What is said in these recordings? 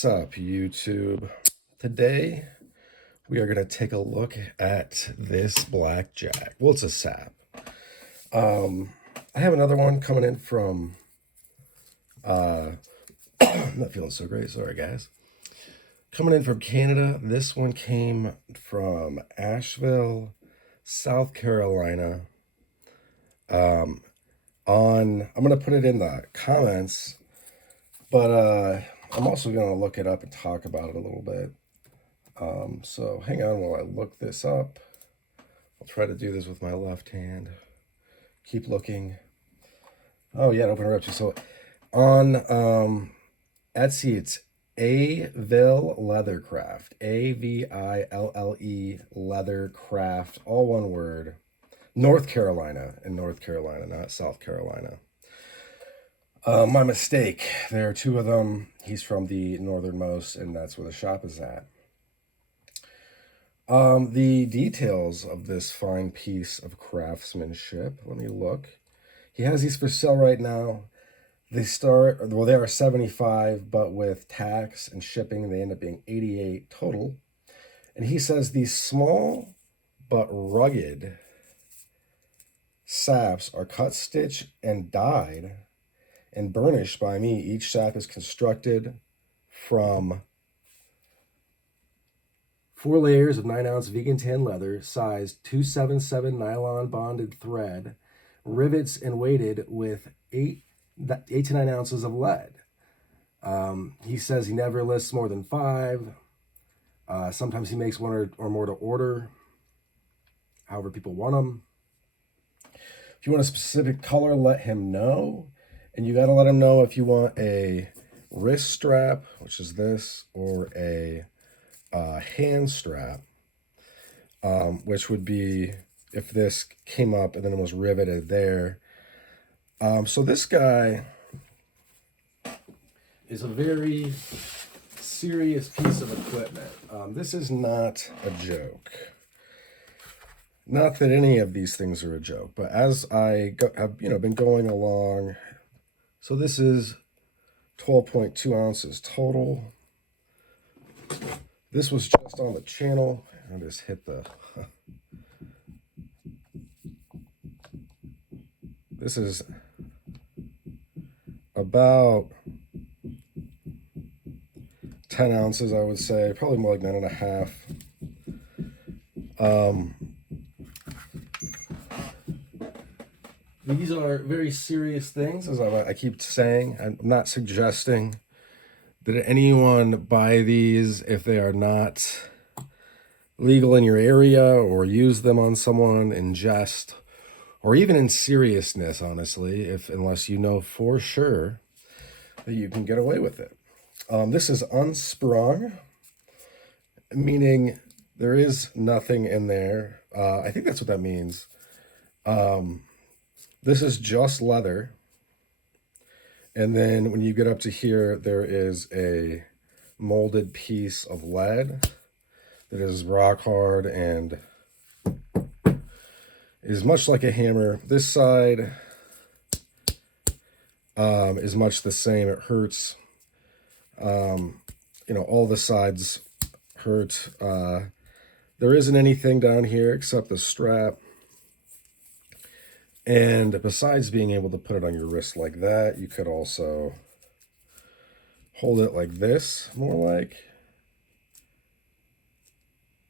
What's up, YouTube? Today we are going to take a look at this blackjack. Well, it's a sap. I have another one coming in from I'm not feeling so great, sorry guys. Coming in from Canada. This one came from Asheville, South Carolina. I'm gonna put it in the comments, but I'm also gonna look it up and talk about it a little bit. So hang on while I look this up. I'll try to do this with my left hand. Keep looking. Oh yeah, open her up. So on Etsy, it's Aville Leathercraft. Aville Leathercraft. All one word. North Carolina, not South Carolina. My mistake. There are two of them. He's from the northernmost, and that's where the shop is at. The details of this fine piece of craftsmanship. Let me look. He has these for sale right now. They are 75, but with tax and shipping, they end up being 88 total. And he says these small but rugged saps are cut, stitched, and dyed and burnished by me. Each sap is constructed from 4 layers of 9-ounce vegan tan leather, size 277 nylon bonded thread, rivets and weighted with 8 to 9 ounces of lead. He says he never lists more than 5. Sometimes he makes one or more to order, however people want them. If you want a specific color, let him know. And you got to let him know if you want a wrist strap, which is this, or a hand strap, which would be if this came up and then it was riveted there. So this guy is a very serious piece of equipment. This is not a joke. Not that any of these things are a joke, but as I have been going along, so this is 12.2 ounces total. This was just on the channel. I just hit the. This is about 10 ounces, I would say, probably more like 9.5. These are very serious things, as I keep saying. I'm not suggesting that anyone buy these if they are not legal in your area, or use them on someone in jest, or even in seriousness, honestly, unless you know for sure that you can get away with it. This is unsprung, meaning there is nothing in there. I think that's what that means. This is just leather. And then when you get up to here, there is a molded piece of lead that is rock hard and is much like a hammer. This side is much the same. It hurts. All the sides hurt. There isn't anything down here except the strap. And besides being able to put it on your wrist like that, you could also hold it like this, more like,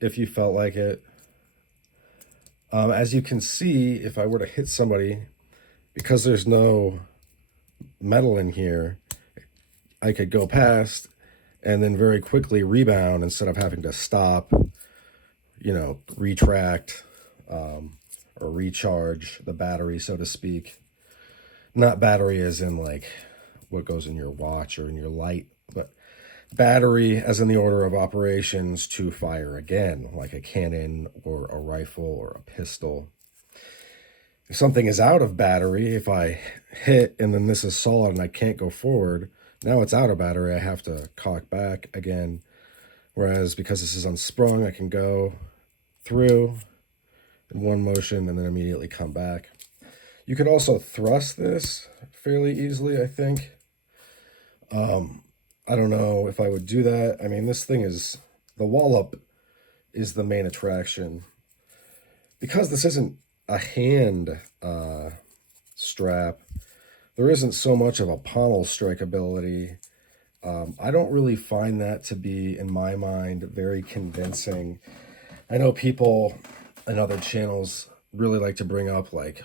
if you felt like it. As you can see, if I were to hit somebody, because there's no metal in here, I could go past and then very quickly rebound instead of having to stop, retract, or recharge the battery, so to speak. Not battery as in like what goes in your watch or in your light, but battery as in the order of operations to fire again, like a cannon or a rifle or a pistol. If something is out of battery, if I hit and then this is solid and I can't go forward, now it's out of battery, I have to cock back again. Whereas because this is unsprung, I can go through in one motion and then immediately come back. You could also thrust this fairly easily, I think. I don't know if I would do that. I mean, this thing is, the wallop is the main attraction. Because this isn't a hand strap, there isn't so much of a pommel strike ability. I don't really find that to be, in my mind, very convincing. I know people and other channels really like to bring up, like,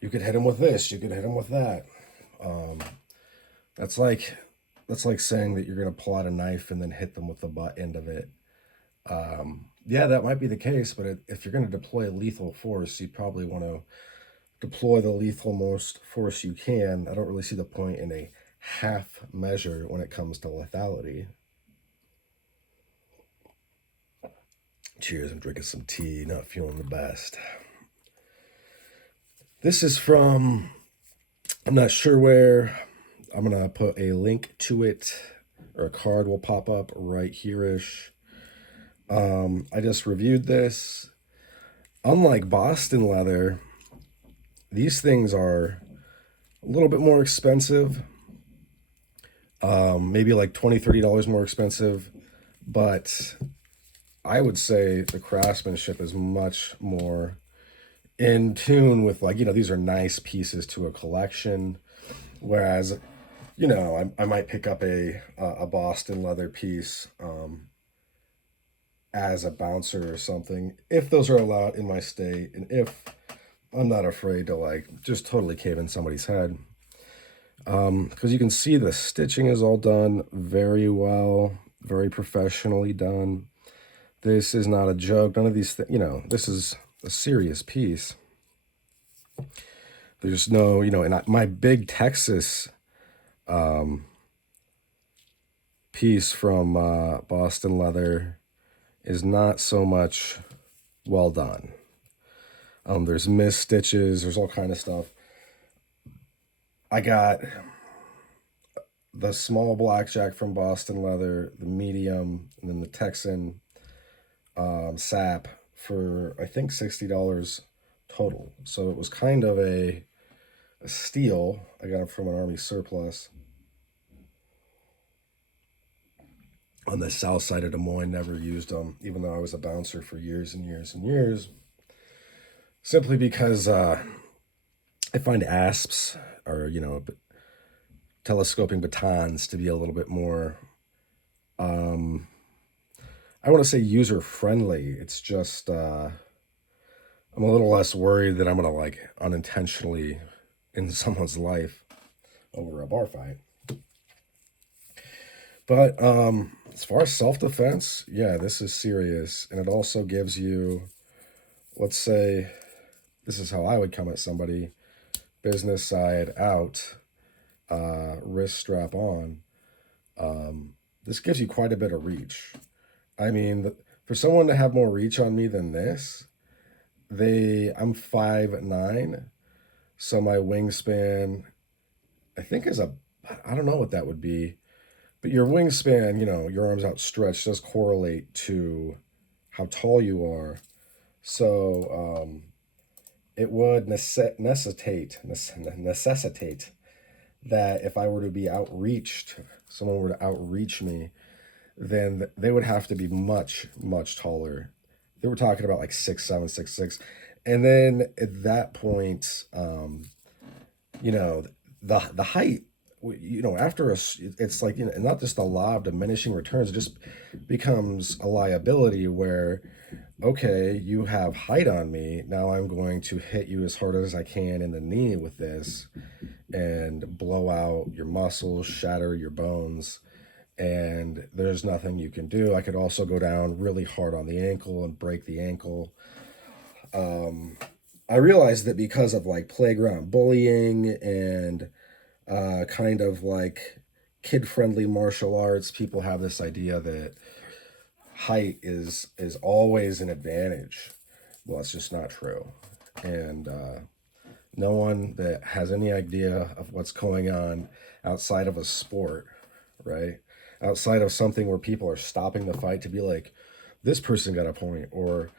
you could hit him with this, you could hit him with that. That's like saying that you're gonna pull out a knife and then hit them with the butt end of it. Yeah, that might be the case, but if you're gonna deploy lethal force, you probably want to deploy the lethal most force you can. I don't really see the point in a half measure when it comes to lethality. Cheers, I'm drinking some tea, not feeling the best. This is from, I'm not sure where. I'm going to put a link to it, or a card will pop up right here-ish. I just reviewed this. Unlike Boston leather, these things are a little bit more expensive. Maybe like $20, $30 more expensive. But I would say the craftsmanship is much more in tune with, like, these are nice pieces to a collection. Whereas, I might pick up a Boston leather piece as a bouncer or something, if those are allowed in my state, and if I'm not afraid to, like, just totally cave in somebody's head. Because you can see the stitching is all done very well, very professionally done. This is not a joke. None of these things, this is a serious piece. There's no, and my big Texas piece from Boston leather is not so much well done. There's missed stitches. There's all kind of stuff. I got the small blackjack from Boston leather, the medium, and then the Texan Sap for, I think, $60 total. So it was kind of a steal. I got it from an army surplus on the south side of Des Moines. Never used them, even though I was a bouncer for years and years and years. Simply because I find asps, or telescoping batons, to be a little bit more, I want to say, user friendly. It's just I'm a little less worried that I'm gonna, like, unintentionally end someone's life over a bar fight. But as far as self-defense, yeah, this is serious. And it also gives you, let's say, this is how I would come at somebody: business side out, wrist strap on. This gives you quite a bit of reach. I mean, for someone to have more reach on me than this, I'm 5'9", so my wingspan, I think, I don't know what that would be, but your wingspan, your arms outstretched, does correlate to how tall you are. So it would necessitate that if I were to be outreached, someone were to outreach me, then they would have to be much, much taller. They were talking about like 6'7", 6'6". And then at that point, the height, after it's like, not just the law of diminishing returns, it just becomes a liability where, okay, you have height on me, now I'm going to hit you as hard as I can in the knee with this and blow out your muscles, shatter your bones, and there's nothing you can do. I could also go down really hard on the ankle and break the ankle. I realized that because of, like, playground bullying and kind of like kid-friendly martial arts, people have this idea that height is always an advantage. Well, it's just not true. And no one that has any idea of what's going on outside of a sport, right? Outside of something where people are stopping the fight to be like, this person got a point, or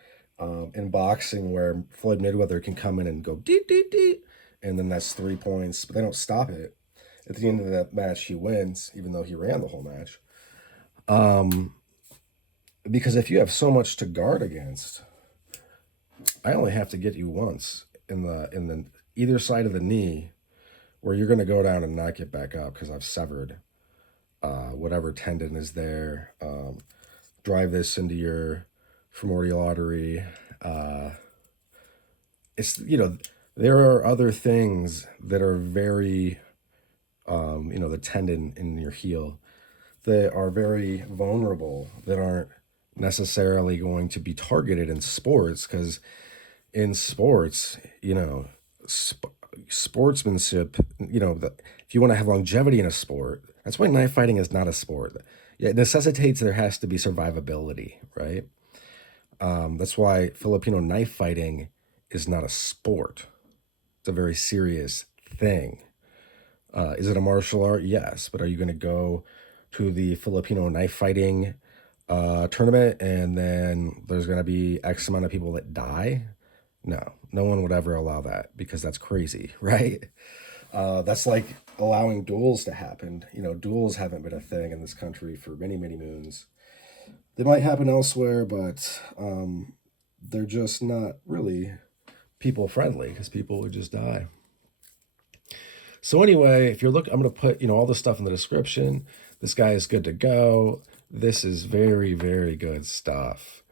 in boxing where Floyd Mayweather can come in and go deep, deep, deep, and then that's 3 points, but they don't stop it. at the end of the match, he wins, even though he ran the whole match. Because if you have so much to guard against, I only have to get you once in the either side of the knee, where you're going to go down and not get back up because I've severed whatever tendon is there. Drive this into your femoral artery. It's, there are other things that are very, the tendon in your heel that are very vulnerable, that aren't necessarily going to be targeted in sports, because in sports, sportsmanship, if you want to have longevity in a sport, that's why knife fighting is not a sport. Yeah, it necessitates there has to be survivability, right? That's why Filipino knife fighting is not a sport. It's a very serious thing. Is it a martial art? Yes, but are you going to go to the Filipino knife fighting tournament and then there's going to be X amount of people that die? No, no one would ever allow that, because that's crazy, right? That's like allowing duels to happen. Duels haven't been a thing in this country for many, many moons. They might happen elsewhere, but they're just not really people friendly, because people would just die. So anyway, if you're looking, I'm going to put, all this stuff in the description. This guy is good to go. This is very, very good stuff.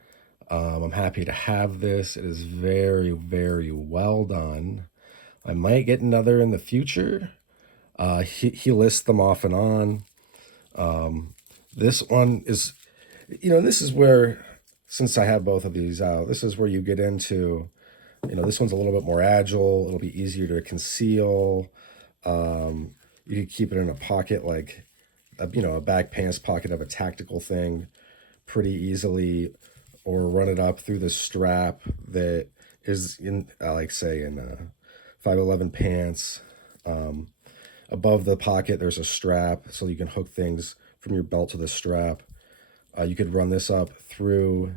I'm happy to have this. It is very, very well done. I might get another in the future. He lists them off and on. This one is, this is where, since I have both of these out, this is where you get into, this one's a little bit more agile. It'll be easier to conceal. You could keep it in a pocket, like a back pants pocket of a tactical thing, pretty easily, or run it up through the strap that is in, like say in 511 pants. Above the pocket, there's a strap, so you can hook things from your belt to the strap. You could run this up through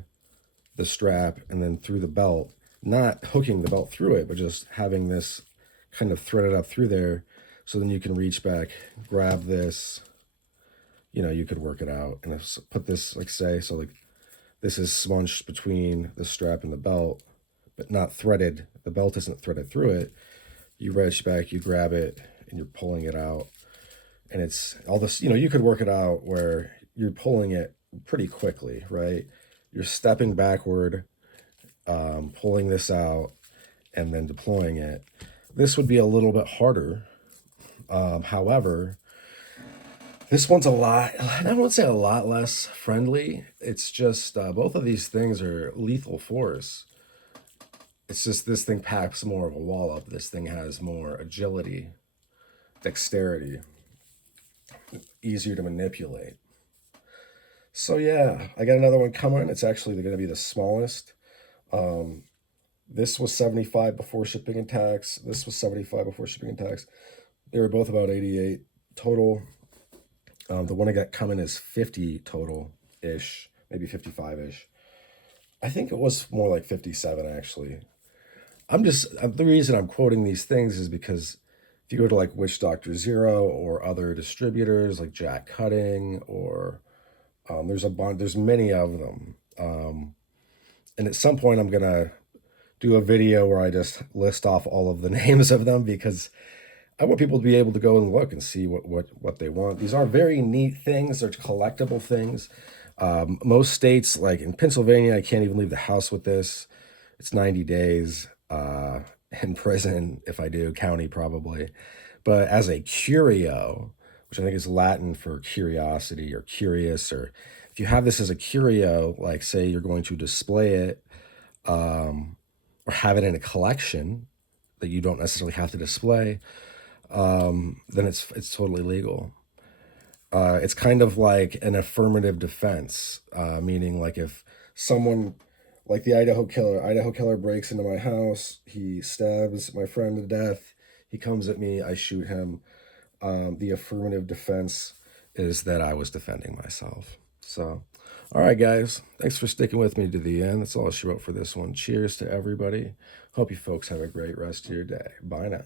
the strap and then through the belt, not hooking the belt through it, but just having this kind of threaded up through there. So then you can reach back, grab this, you could work it out and put this, like say, so like this is smunched between the strap and the belt, but not threaded. The belt isn't threaded through it. You reach back, you grab it, and you're pulling it out. And it's all this, you could work it out where you're pulling it pretty quickly, right? You're stepping backward, pulling this out, and then deploying it. This would be a little bit harder. However, this one's I won't say a lot less friendly. It's just both of these things are lethal force. It's just this thing packs more of a wallop. This thing has more agility, dexterity, easier to manipulate. So yeah, I got another one coming. It's actually going to be the smallest. This was 75 before shipping and tax. This was 75 before shipping and tax. They were both about 88 total. The one I got coming is 50 total-ish, maybe 55-ish. I think it was more like 57, actually. The reason I'm quoting these things is because if you go to like Witch Doctor Zero or other distributors like Jack Cutting, or there's many of them. And at some point I'm going to do a video where I just list off all of the names of them, because I want people to be able to go and look and see what they want. These are very neat things. They're collectible things. Most states, like in Pennsylvania, I can't even leave the house with this. It's 90 days in prison if I do, county probably. But as a curio, which I think is Latin for curiosity or curious, or if you have this as a curio, like say you're going to display it or have it in a collection that you don't necessarily have to display, then it's totally legal. It's kind of like an affirmative defense, meaning like if someone, like the Idaho killer breaks into my house, he stabs my friend to death, he comes at me, I shoot him. The affirmative defense is that I was defending myself. So, all right, guys, thanks for sticking with me to the end. That's all she wrote for this one. Cheers to everybody. Hope you folks have a great rest of your day. Bye now.